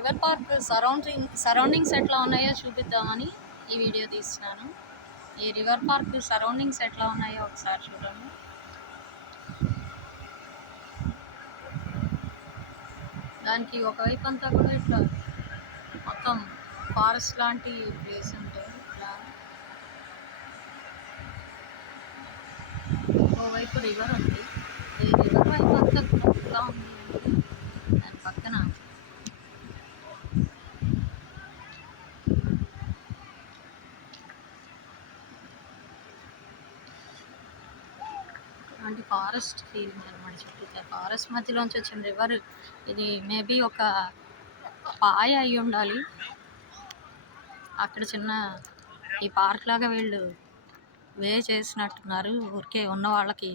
River park surroundings ఎట్లా ఉన్నాయో చూపిద్దామని ఈ వీడియో తీస్తున్నాను. ఈ రివర్ పార్క్ సరౌండింగ్స్ ఎట్లా ఉన్నాయో ఒకసారి చూడండి. దానికి ఒకవైపు అంతా కూడా ఇట్లా మొత్తం ఫారెస్ట్ లాంటి ప్లేస్ ఉంటుంది. ఇట్లా ఓవైపు రివర్ ఉంది. ఈ రివర్ వైపు అంతా కూడా ఎట్లా ఉంది అంటే దాని పక్కన అలాంటి ఫారెస్ట్ ఫీల్ అనమాట. చుట్టూ ఫారెస్ట్ మధ్యలోంచి వచ్చిన రివర్ ఇది. మేబీ ఒక పాయ అయి ఉండాలి. అక్కడ చిన్న ఈ పార్క్ లాగా వీళ్ళు చేసినట్టున్నారు. ఊరికే ఉన్న వాళ్ళకి,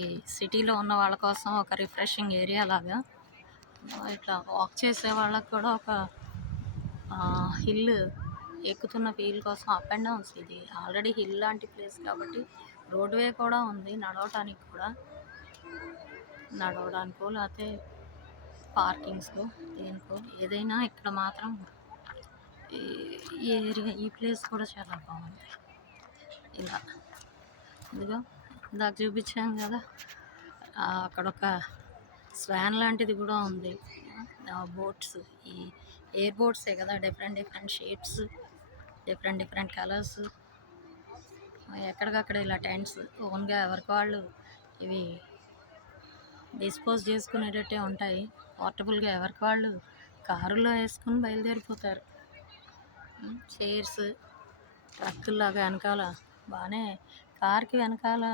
ఈ సిటీలో ఉన్న వాళ్ళ కోసం ఒక రిఫ్రెషింగ్ ఏరియా లాగా. ఇట్లా వాక్ చేసే వాళ్ళకి కూడా ఒక హిల్ ఎక్కుతున్న ఫీల్ కోసం అప్ అండ్ డౌన్స్. ఇది ఆల్రెడీ హిల్ లాంటి ప్లేస్ కాబట్టి రోడ్వే కూడా ఉంది నడవటానికో లేకపోతే పార్కింగ్స్కో దేనికో ఏదైనా. ఇక్కడ మాత్రం ఈ ఏరియా, ఈ ప్లేస్ కూడా చాలా బాగుంది. ఇలా ఇదిగో ఇందాక చూపించాం కదా, అక్కడ ఒక స్వాన్ లాంటిది కూడా ఉంది. బోట్స్, ఈ ఎయిర్ బోట్సే కదా, డిఫరెంట్ షేప్స్, డిఫరెంట్ కలర్స్. ఎక్కడికక్కడ ఇలా టెంట్స్ ఓన్గా ఎవరికి వాళ్ళు ఇవి డిస్పోజ్ చేసుకునేటట్టే ఉంటాయి. పోర్టబుల్గా ఎవరికి వాళ్ళు కారులో వేసుకుని బయలుదేరిపోతారు. చైర్స్ ట్రక్కుల్లాగా వెనకాల బాగానే కార్కి వెనకాల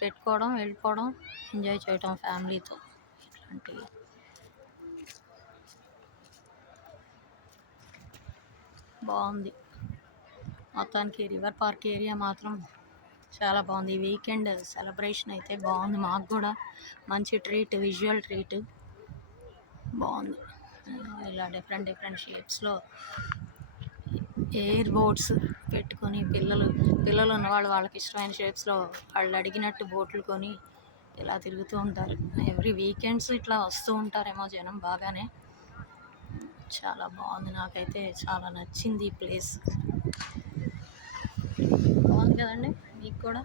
పెట్టుకోవడం, వెళ్ళిపోవడం, ఎంజాయ్ చేయటం ఫ్యామిలీతో. ఇట్లాంటివి బాగుంది. మొత్తానికి రివర్ పార్క్ ఏరియా మాత్రం చాలా బాగుంది. ఈ వీకెండ్ సెలబ్రేషన్ అయితే బాగుంది. మాకు కూడా మంచి ట్రీట్, విజువల్ ట్రీట్ బాగుంది. ఇలా డిఫరెంట్ షేప్స్లో ఎయిర్ బోట్స్ పెట్టుకొని పిల్లలు ఉన్నవాళ్ళు వాళ్ళకి ఇష్టమైన షేప్స్లో వాళ్ళు అడిగినట్టు బోట్లు కొని ఇలా తిరుగుతూ ఉంటారు. ఎవ్రీ వీకెండ్స్ ఇట్లా వస్తూ ఉంటారేమో జనం బాగానే. చాలా బాగుంది. నాకైతే చాలా నచ్చింది ఈ ప్లేస్. బాగుంది కదండి మీకు కూడా?